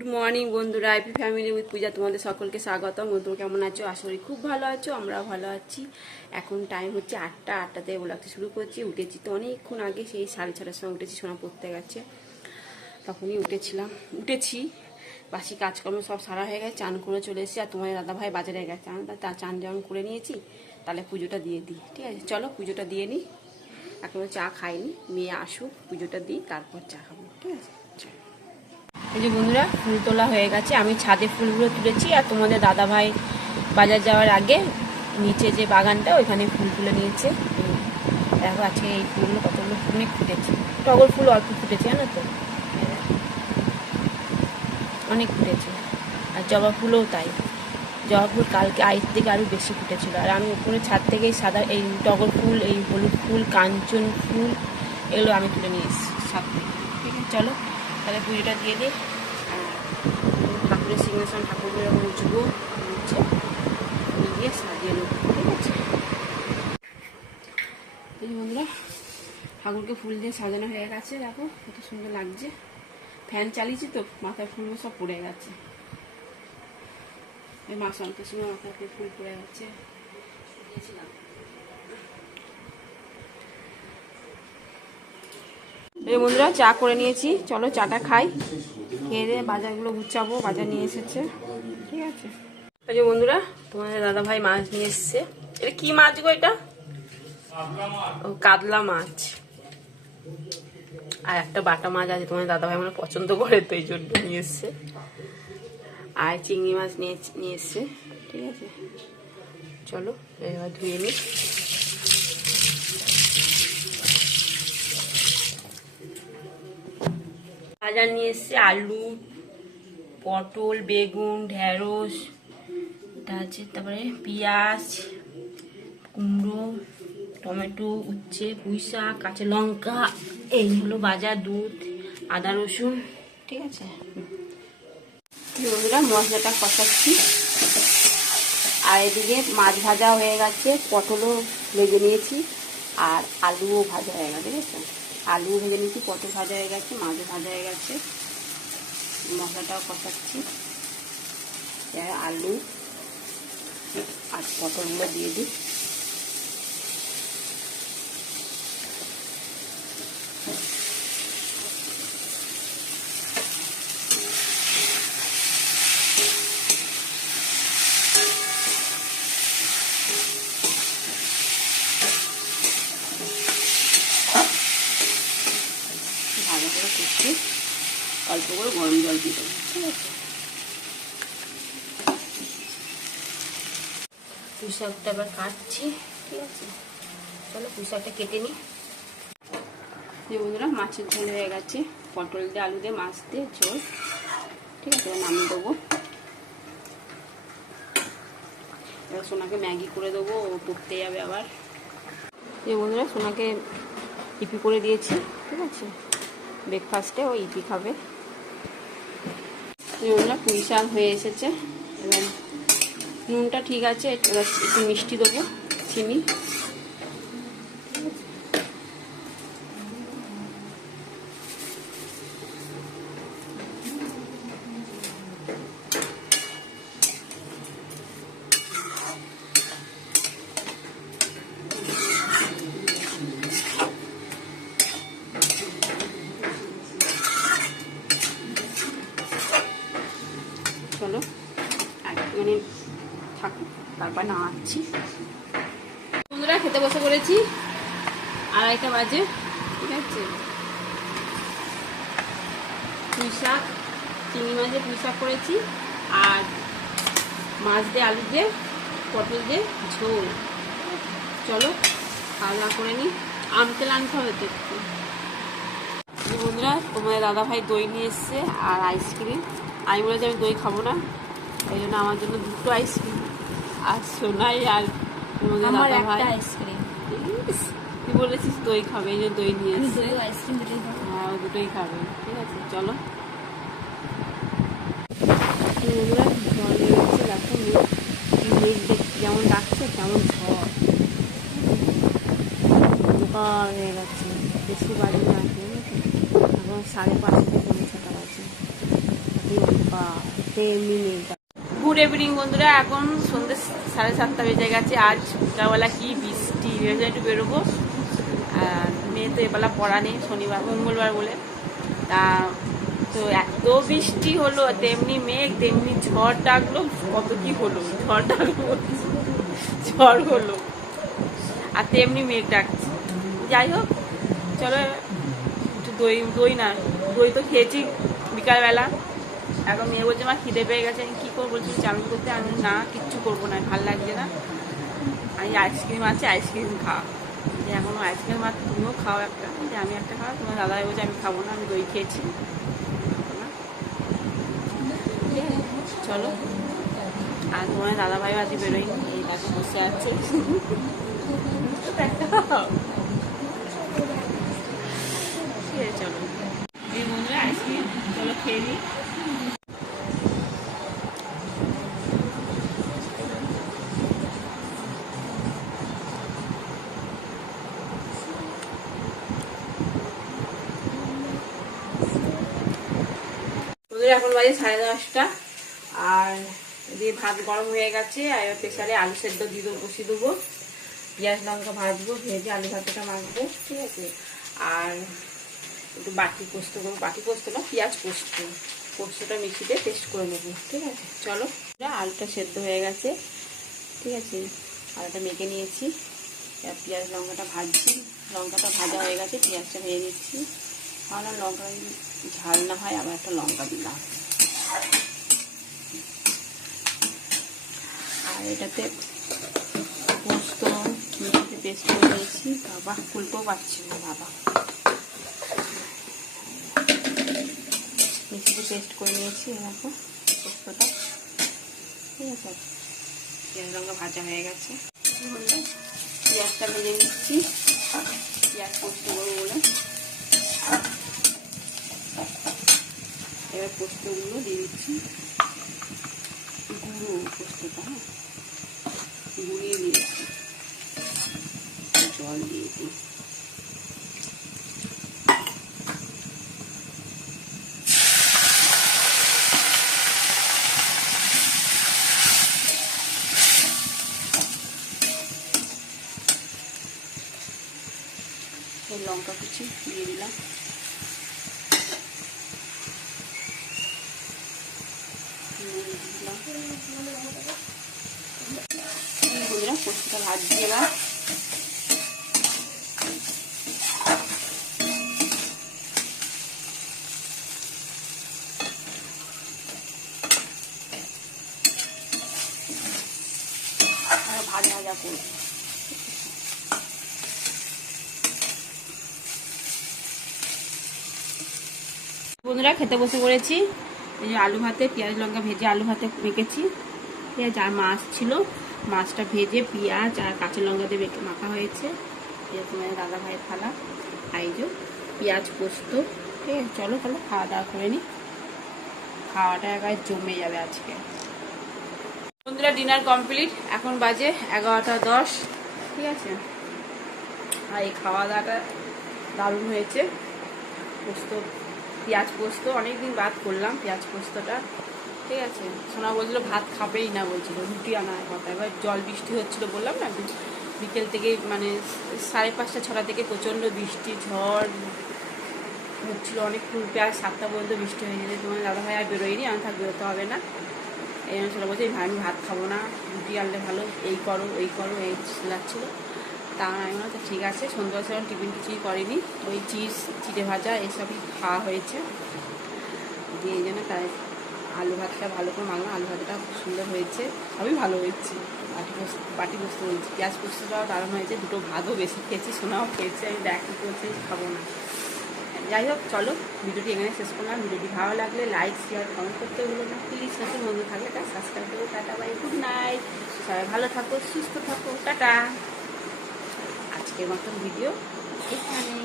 Good morning বন্ধুরা, happy family with পূজা তোমাদের সকলকে স্বাগতম। বন্ধুরা কেমন আছো? আশা করি খুব ভালো আছো, আমরাও ভালো আছি। এখন টাইম হচ্ছে 8টা ব্লগটা শুরু করছি। উঠেছি তো অনেকক্ষণ আগে, সেই 6:30টার সময় উঠেছি, সোনা পড়তে গেছে তখনই উঠেছি। বাসি কাজকর্ম সব সারা হয়ে গেছে, চান করে চলে এসেছি। আর তোমার দাদাভাই বাজারে গেছে, চান যেমন করে নিয়েছি, তাহলে পুজোটা দিয়ে দিই। ঠিক আছে, চলো পুজোটা দিয়ে নিই। এখনও চা খাইনি, মেয়ে আসুক, পুজোটা দিই, তারপর চা খাবো। ঠিক আছে, এই যে বন্ধুরা ফুল তোলা হয়ে গেছে। আমি ছাদে ফুলগুলো তুলেছি, আর তোমাদের দাদাভাই বাজার যাওয়ার আগে নিচে যে বাগানটা ওইখানে ফুল তুলে নিয়েছে। দেখো আজকে এই ফুলগুলো কতগুলো অনেক ফুটেছে। টগর ফুল অল্প ফুটেছে, জানো তো, অনেক ফুটেছে। আর জবা ফুলও তাই, জবা ফুল কালকে আইস থেকে আরও বেশি ফুটেছিল। আর আমি উপরে ছাদ থেকে সাদা এই টগর ফুল, এই হলুদ ফুল, কাঞ্চন ফুল, এগুলো আমি তুলে নিয়ে এসেছি ছাদ থেকে। ঠিক আছে, চলো তাহলে পুজোটা দিয়ে দিই। ঠাকুরের সিংহাসন ঠাকুরগুলো এরকম উঠবো, ফুল দিয়ে সাজিয়ে নেবো। ঠিক আছে, এই বন্ধুরা ঠাকুরকে ফুল দিয়ে সাজানো হয়ে গেছে। দেখো কত সুন্দর লাগছে। ফ্যান চালিয়েছি তো, মাথায় ফুলগুলো সব পড়ে গেছে। এই মা সন্তোষীর মাথায় ফুল পড়ে গেছে। এই বন্ধুরা চা করে নিয়েছি, চলো চাটা খাই। খেয়ে দিয়ে বাজারগুলো গুছাবো, বাজার নিয়ে এসেছে। ঠিক আছে, এই যে বন্ধুরা তোমাদের দাদাভাই মাছ নিয়ে এসছে। এটা কি মাছ গো? এটা ও কাতলা মাছ। আর একটা বাটা মাছ আছে, তোমাদের দাদাভাই মানে পছন্দ করে, তো এই জন্য নিয়ে এসছে। আর চিংড়ি মাছ নিয়ে এসছে। ঠিক আছে, চলো এবার ধুয়ে নিই। বাজার নিয়ে এসছে আলু, পটল, বেগুন, ঢেঁড়স, এটা আছে, তারপরে পেঁয়াজ, কুমড়ো, টমেটো, উচ্ছে, পুঁই শাক, কাঁচা লঙ্কা, এই হলো বাজার, দুধ, আদা রসুন। ঠিক আছে বন্ধুরা, মশলাটা কষাচ্ছি। আর এদিকে মাছ ভাজা হয়ে গেছে, পটলও ভেজে নিয়েছি, আর আলুও ভাজা হয়ে গেছে। ঠিক আছে, আলু ভেজে নিয়েছি, পটল ভাজা হয়ে গেছে, মাছও ভাজা হয়ে গেছে। মশলাটাও কষাচ্ছি। আলু আর পটলগুলো দিয়ে দিই। ভালো করে কষছি, অল্প করে গরম জল দিয়ে দেবো। ঠিক আছে, পুঁই শাকটা আবার কাটছি। ঠিক আছে, চলো পুঁই শাকটা কেটে নিই। যে বন্ধুরা মাছের ঝোল হয়ে গেছে, পটল দিয়ে আলু দিয়ে মাছ দিয়ে ঝোল। ঠিক আছে, এবার নামিয়ে দেবো। এবার সোনাকে ম্যাগি করে দেবো, ও পড়তে যাবে আবার। যে বন্ধুরা সোনাকে ইপি করে দিয়েছি। ঠিক আছে, ব্রেকফাস্টে ও ইপি খাবে। যে বন্ধুরা পুঁই শাক হয়ে এসেছে, এবার নুনটা ঠিক আছে, এবার একটু মিষ্টি দেবো, চিনি। চলো এক মিনিট থাকুক, তারপর নামাচ্ছি। বন্ধুরা খেতে বসে পড়েছি, 2:30 বাজে। ঠিক আছে, পুঁই শাক, চিংড়ি মাছের পুঁই শাক করেছি, আর মাছ দিয়ে আলু দিয়ে পটল দিয়ে ঝোল। চলো খাওয়া দাওয়া করে নিই। তেল আনতে হবে তো একটু। বন্ধুরা তোমাদের দাদাভাই দই নিয়ে এসছে আর আইসক্রিম। আমি বলেছি আমি দই খাবো না, এই জন্য আমার জন্য 2টো আইসক্রিম। আর সোনাই আর তোমাদের দাদাভাই আইসক্রিম। তুই বলেছিস দই খাবে, এই জন্য দই নিয়ে এসছে। হ্যাঁ, ও দুটোই খাবে। ঠিক আছে, চলো। বন্ধুরা জল বেরোচ্ছে, দেখো মেঘ যেমন ডাকছে তেমন ঝড় দোকান হয়ে গেছে। বেশি বাড়ি না, এখন 5:30 থেকে 6টা বাজে। গুড ইভিনিং বন্ধুরা, এখন সন্ধ্যে 7:30 বেজে গেছে। আজ সকালবেলা কি বৃষ্টি, ভেবেছিলাম একটু বেরোবো, আর মেয়ে তো এবেলা পড়া নেই, শনিবার মঙ্গলবার বলে। তা তো এত বৃষ্টি হলো, তেমনি মেঘ তেমনি ঝড় ডাকলো, কত কি হলো, ঝড় ডাকলো, ঝড় হলো, আর তেমনি মেঘ ডাকছে। যাই হোক, চলো একটু দই তো খেয়েছি বিকালবেলা। এখন মেয়ে বলছে মা খিদে পেয়ে গেছে, আমি কী করবো বলছি চাউমিন করতে। আমি না, কিচ্ছু করবো না, ভালো লাগছে না, আমি আইসক্রিম আছে আইসক্রিম খাও। যে এখনও আইসক্রিম আছে, তুমিও খাও একটা, যে আমি একটা খাও। তোমার দাদাই বলছে আমি খাবো না, আমি দই খেয়েছি। চলো, আর তোমার দাদাভাইও আজকে বেরোয়নি, এই পাশে বসে আছে। ঠিক আছে, চলো এই বন্ধুরা আইসক্রিম, চলো খেয়ে নিই। এখন বাজে 10:30, আর দিয়ে ভাত গরম হয়ে গেছে, আর প্রেসারে আলু সেদ্ধ বসিয়ে দেবো, পেঁয়াজ লঙ্কা ভাজবো, ভেজে আলু ভাতটা মাখবো, ঠিক আছে। আর একটু বাটি পোস্ত করবো, বাটি পোস্ত না, পেঁয়াজ পোস্তটা মিক্সিতে পেস্ট করে নেবো, ঠিক আছে। চলো, আলুটা সেদ্ধ হয়ে গেছে, ঠিক আছে, আলুটা মেখে নিয়েছি, পেঁয়াজ লঙ্কাটা ভাজছি, লঙ্কাটা ভাজা হয়ে গেছে, পেঁয়াজটা ভেজে নিচ্ছি। আমার লঙ্কা ঝাল না হয়, আবার একটা লঙ্কা দিলাম। আর এটাতে পোস্ত মিক্সিতে পেস্ট করে নিয়েছি, বাবা ফুলতেও পারছি না, বাবা মিক্সিতে পেস্ট করে নিয়েছি এরকম পোস্তটা, ঠিক আছে। পেঁয়াজ লঙ্কা ভাজা হয়ে গেছে, পেঁয়াজটা ভেজে নিচ্ছি, পেঁয়াজ পোস্ত করবো বলে। এবার পোস্তগুলো দিয়ে দিচ্ছি, গুঁড়ো পোস্তটা, হ্যাঁ গুঁড়িয়ে দিয়েছি, জল দিয়ে দিই। লঙ্কা কুচি দিয়ে দিলাম, পোস্তটা ভাজছি এবার। ভাজা ভাজা করবো, বন্ধুরা খেতে বসে পড়েছি। এই যে আলু ভাতে পেঁয়াজ লঙ্কা ভেজে আলু ভাতে মেখেছি, ঠিক আছে। আর মাছ ছিল, মাছটা ভেজে পেঁয়াজ আর কাঁচা লঙ্কা দিয়ে মাখা হয়েছে, তোমার দাদা ভাইয়ের থালা। আর এই যে পেঁয়াজ পোস্ত, ঠিক আছে। চলো তাহলে খাওয়া দাওয়া করে নিই, খাওয়াটা একবার জমে যাবে আজকে। বন্ধুরা ডিনার কমপ্লিট, এখন বাজে 11:10, ঠিক আছে। আর এই খাওয়া দাওয়াটা দারুণ হয়েছে, পোস্ত পেঁয়াজ পোস্ত, অনেকদিন বাদ করলাম পেঁয়াজ পোস্তটা, ঠিক আছে। সোনা বলছিল ভাত খাবেই না, বলছিল রুটি আনার কথা। এবার জল বৃষ্টি হচ্ছিলো, বললাম না, বিকেল থেকে মানে 5:30 6টা থেকে প্রচণ্ড বৃষ্টি ঝড় হচ্ছিল, অনেকক্ষণ প্রায় 7টা পর্যন্ত বৃষ্টি হয়ে গেছে। তোমার দাদাভাই আর বেরোয়নি, আমি থাক বেরোতে হবে না, এই জন্য সোনা বলছে ভাই আমি ভাত খাবো না, রুটি আনলে ভালো, এই করো এই লাগছিলো। তা আমি বললাম তো ঠিক আছে। সন্ধ্যাবেলা সেরকম টিফিন কিছুই করেনি, ওই চিজ চিড়ে ভাজা এসবই খাওয়া হয়েছে, দিয়ে এই জন্য তাই আলু ভাতটা ভালো করে মাখলাম। আলু ভাতটা খুব সুন্দর হয়েছে, সবই ভালো হয়েছে। বাটি পোস্ত বলছি, পেঁয়াজ পোস্তটাও দারুণ হয়েছে, দুটো ভাতও বেশি খেয়েছি, সোনাও খেয়েছে, আমি দেখি করছি খাবো না। যাই হোক, চলো ভিডিওটি এখানে শেষ করলাম। ভিডিওটি ভালো লাগলে লাইক শেয়ার কমেন্ট করতে ভুলো না প্লিজ। নতুন বন্ধু থাকলে তাই সাবস্ক্রাইব করো। টাটা বাই, গুড নাইট, সবাই ভালো থাকো সুস্থ থাকো, টাটা। আজকের মতন ভিডিও এখানে।